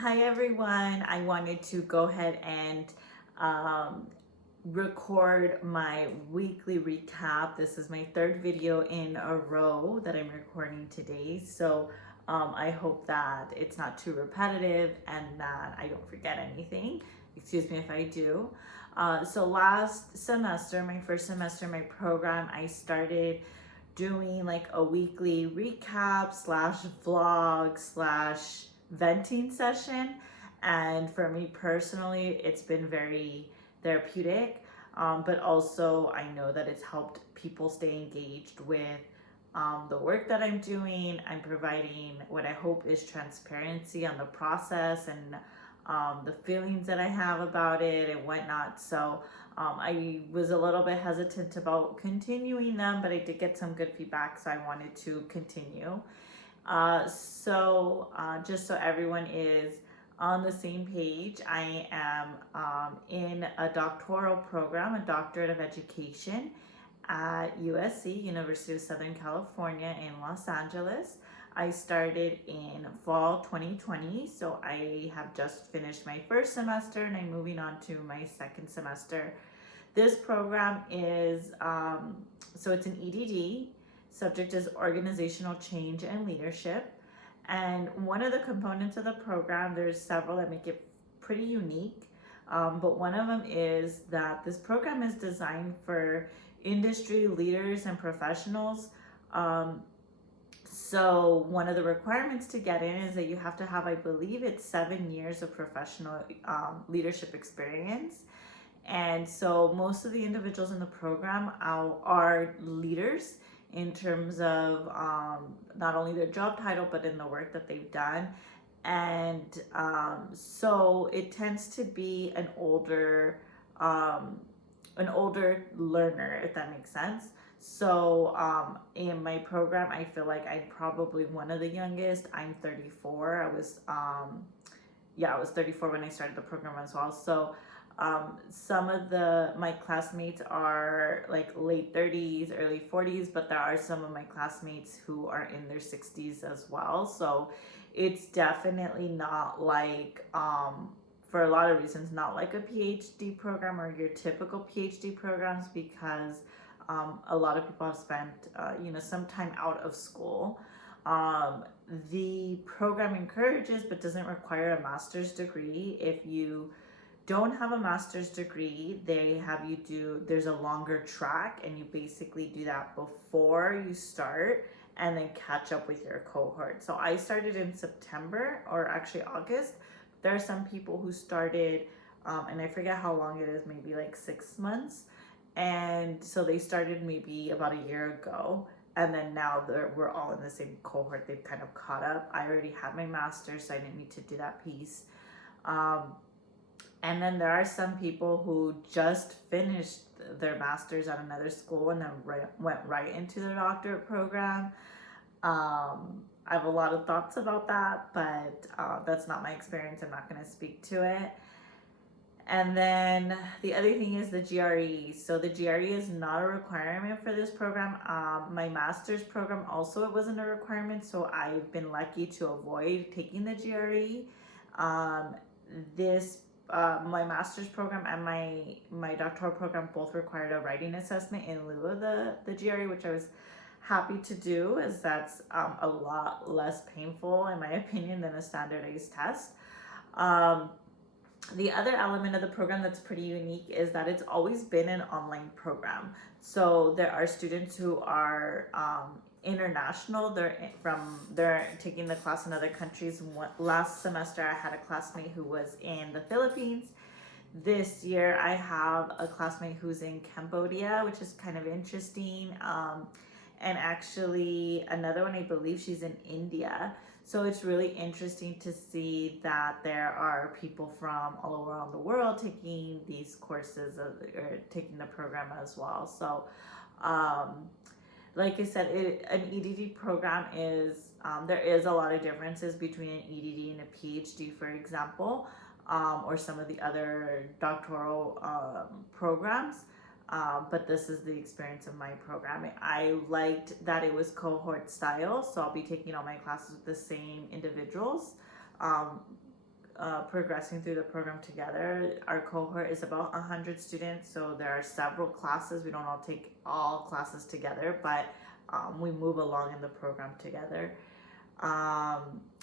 Hi everyone. I wanted to go ahead and um, record my weekly recap. This is my third video in a row that I'm recording today. So I hope that it's not too repetitive and that I don't forget anything. Excuse me if I do. So last semester, my first semester, my program, I started doing like a weekly recap slash vlog slash venting session. And for me personally, it's been very therapeutic. But also, I know that it's helped people stay engaged with the work that I'm doing. I'm providing what I hope is transparency on the process and the feelings that I have about it and whatnot. So I was a little bit hesitant about continuing them, but I did get some good feedback, so I wanted to continue. Just so everyone is on the same page, I am in a doctoral program, a doctorate of education at USC, University of Southern California in Los Angeles. I started in fall 2020, so I have just finished my first semester and I'm moving on to my second semester. This program is, so it's an EDD, subject is organizational change and leadership. And one of the components of the program, there's several that make it pretty unique. But one of them is that this program is designed for industry leaders and professionals. So one of the requirements to get in is that you have to have, I believe it's 7 years of professional leadership experience. And so most of the individuals in the program are leaders in terms of not only their job title, but in the work that they've done. And so it tends to be um, an older learner, if that makes sense. So in my program, I feel like I'm probably one of the youngest. I'm 34. I was 34 when I started the program as well. So some of my classmates are like late 30s, early 40s, but there are some of my classmates who are in their 60s as well. So it's definitely not like, for a lot of reasons, not like a PhD program or your typical PhD programs, because a lot of people have spent, some time out of school. Um, the program encourages but doesn't require a master's degree. If you don't have a master's degree, there's a longer track, and you basically do that before you start and then catch up with your cohort. So I started in September, or actually August. There are some people who started, and I forget how long it is, maybe like 6 months. And so they started maybe about a year ago. And then now we're all in the same cohort. They've kind of caught up. I already had my master's, so I didn't need to do that piece. Um, and then there are some people who just finished their master's at another school and then went right into their doctorate program. I have a lot of thoughts about that, but that's not my experience. I'm not going to speak to it. And then the other thing is the GRE. So the GRE is not a requirement for this program. My master's program also, it wasn't a requirement, so I've been lucky to avoid taking the GRE. This My master's program and my doctoral program both required a writing assessment in lieu of the GRE, which I was happy to do, as that's a lot less painful in my opinion than a standardized test. Um, the other element of the program that's pretty unique is that it's always been an online program. So there are students who are international. They're taking the class in other countries. Last semester, I had a classmate who was in the Philippines. This year, I have a classmate who's in Cambodia, which is kind of interesting. And actually, another one, I believe she's in India. So it's really interesting to see that there are people from all around the world taking these courses or taking the program as well. So, like I said, an EDD program is, there is a lot of differences between an EDD and a PhD, for example, or some of the other doctoral programs. But this is the experience of my program. I liked that it was cohort style, so I'll be taking all my classes with the same individuals. Um, progressing through the program together. Our cohort is about 100 students, so there are several classes. We don't all take all classes together, but we move along in the program together.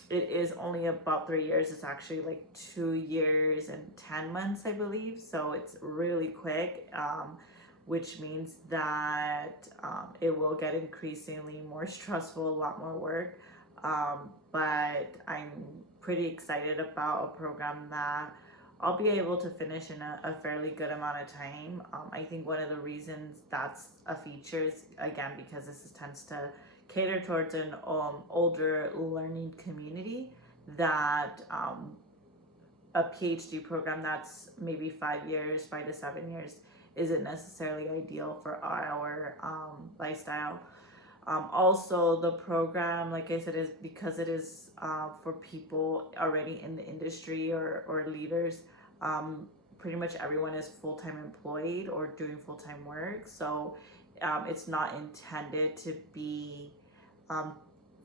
It is only about 3 years. It's actually like 2 years and 10 months, I believe. So it's really quick, which means that it will get increasingly more stressful, a lot more work. But I'm pretty excited about a program that I'll be able to finish in a fairly good amount of time. I think one of the reasons that's a feature is, again, because tends to cater towards an older learning community, that a PhD program that's maybe 5 years, 5 to 7 years, isn't necessarily ideal for our lifestyle. Also, the program, like I said, is because it is for people already in the industry or leaders. Pretty much everyone is full-time employed or doing full-time work. So it's not intended to be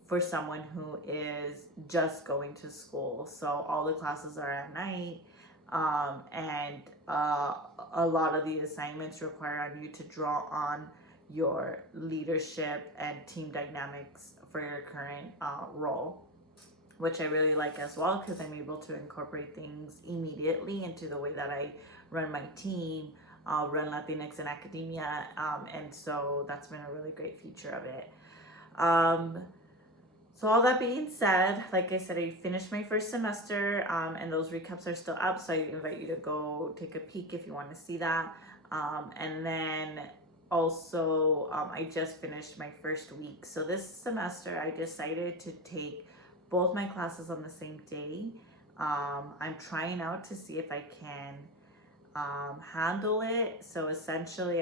for someone who is just going to school. So all the classes are at night. And a lot of the assignments require on you to draw on your leadership and team dynamics for your current role, which I really like as well, because I'm able to incorporate things immediately into the way that I run my team, run Latinx in academia, and so that's been a really great feature of it. So all that being said, like I said, I finished my first semester, and those recaps are still up, so I invite you to go take a peek if you want to see that. And then also, I just finished my first week. So this semester, I decided to take both my classes on the same day. I'm trying out to see if I can handle it. So essentially,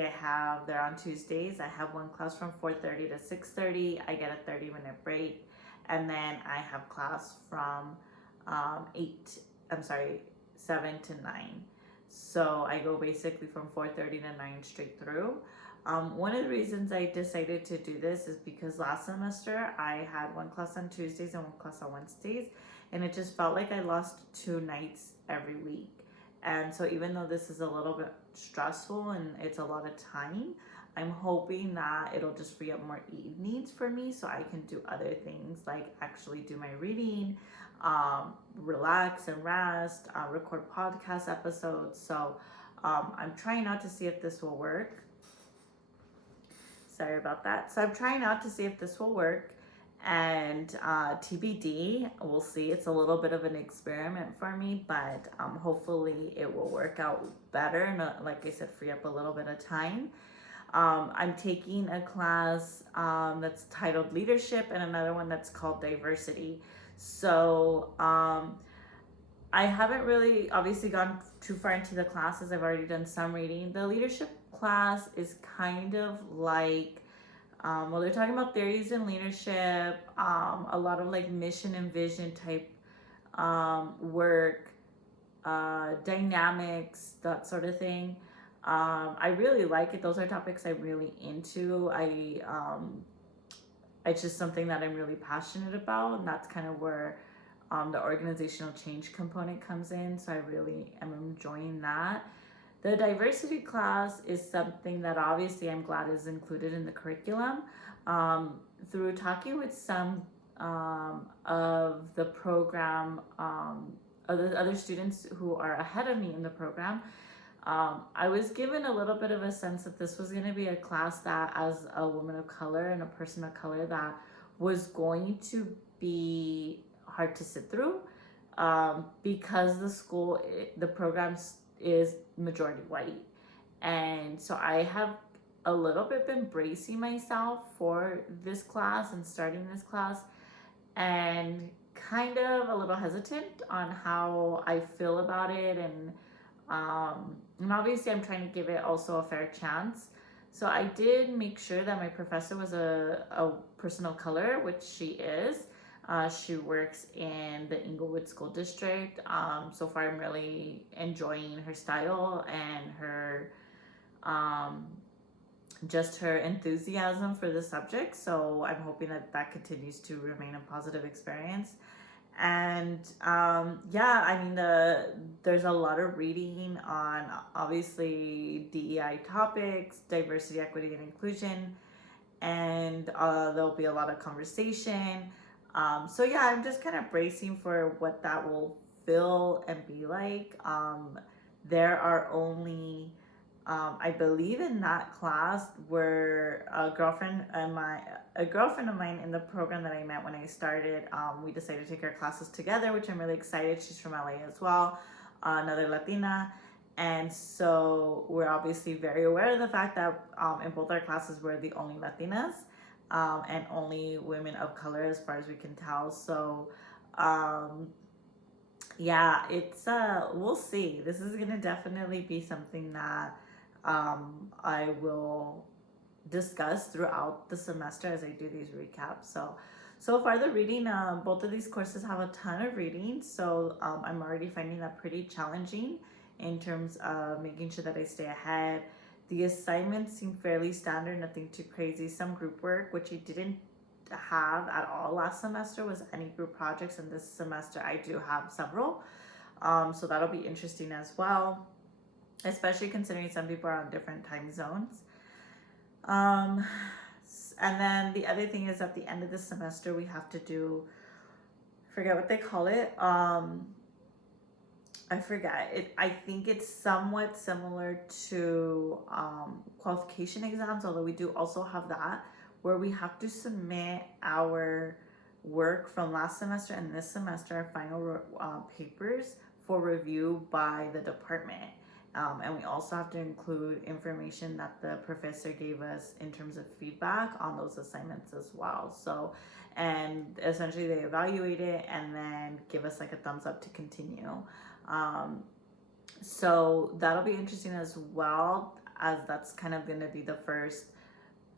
they're on Tuesdays. I have one class from 4:30 to 6:30. I get a 30-minute break. And then I have class from 7 to 9. So I go basically from 4:30 to 9 straight through. One of the reasons I decided to do this is because last semester I had one class on Tuesdays and one class on Wednesdays, and it just felt like I lost 2 nights every week. And so even though this is a little bit stressful and it's a lot of time, I'm hoping that it'll just free up more evenings for me so I can do other things, like actually do my reading, relax and rest, record podcast episodes. So I'm trying out to see if this will work. Sorry about that. So I'm trying out to see if this will work, and TBD, we'll see. It's a little bit of an experiment for me, but hopefully it will work out better and, like I said, free up a little bit of time. I'm taking a class that's titled Leadership and another one that's called Diversity. So I haven't really obviously gone too far into the classes. I've already done some reading. The leadership class is kind of like, they're talking about theories in leadership, a lot of like mission and vision type work, dynamics, that sort of thing. I really like it. Those are topics I'm really into. It's just something that I'm really passionate about, and that's kind of where the organizational change component comes in. So I really am enjoying that. The diversity class is something that obviously I'm glad is included in the curriculum. Through talking with some of the program, other students who are ahead of me in the program, I was given a little bit of a sense that this was going to be a class that, as a woman of color and a person of color, that was going to be hard to sit through, because the program is majority white. And so I have a little bit been bracing myself for this class and starting this class, and kind of a little hesitant on how I feel about it. And obviously I'm trying to give it also a fair chance. So I did make sure that my professor was a person of color, which she is. She works in the Inglewood School District. So far I'm really enjoying her style and her just her enthusiasm for the subject. So I'm hoping that continues to remain a positive experience. And yeah, I mean, there's a lot of reading on obviously DEI topics, diversity, equity, and inclusion, and there'll be a lot of conversation. So yeah, I'm just kind of bracing for what that will feel and be like. There are only, I believe in that class where a girlfriend of mine in the program that I met when I started, we decided to take our classes together, which I'm really excited. She's from LA as well, another Latina. And so we're obviously very aware of the fact that in both our classes we're the only Latinas, and only women of color as far as we can tell. So um, yeah, it's we'll see. This is gonna definitely be something that I will discuss throughout the semester as I do these recaps. So far the reading, both of these courses have a ton of reading, so I'm already finding that pretty challenging in terms of making sure that I stay ahead. The assignments seem fairly standard, nothing too crazy. Some group work, which I didn't have at all last semester, was any group projects, and this semester I do have several. So that'll be interesting as well, especially considering some people are on different time zones. Um, and then the other thing is at the end of the semester we have to do, forget what they call it. I forget it. I think it's somewhat similar to qualification exams, although we do also have that, where we have to submit our work from last semester and this semester, our final papers, for review by the department. And we also have to include information that the professor gave us in terms of feedback on those assignments as well. So, and essentially they evaluate it and then give us like a thumbs up to continue. Um, so that'll be interesting as well, as that's kind of going to be the first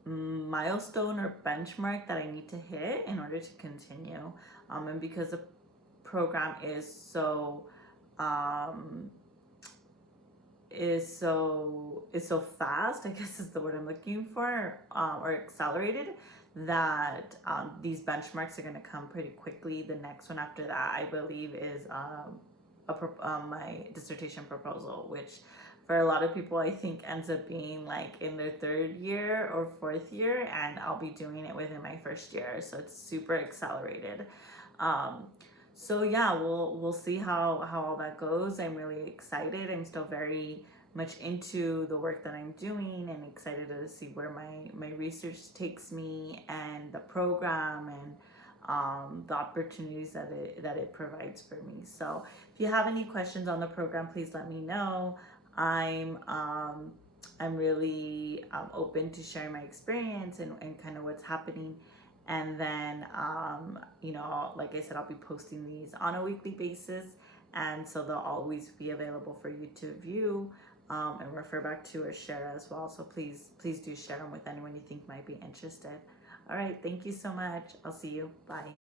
milestone or benchmark that I need to hit in order to continue. And because the program um, is so fast, I guess is the word I'm looking for, or accelerated, that these benchmarks are going to come pretty quickly. The next one after that, I believe, is my dissertation proposal, which for a lot of people I think ends up being like in their third year or fourth year, and I'll be doing it within my first year, so it's super accelerated. um, so yeah, we'll see how all that goes. I'm really excited. I'm still very much into the work that I'm doing and excited to see where my research takes me, and the program, and the opportunities that it provides for me. So if you have any questions on the program, please let me know. I'm really open to sharing my experience and kind of what's happening. And then like I said, I'll be posting these on a weekly basis, and so they'll always be available for you to view, and refer back to or share as well. So please do share them with anyone you think might be interested. All right, thank you so much. I'll see you. Bye.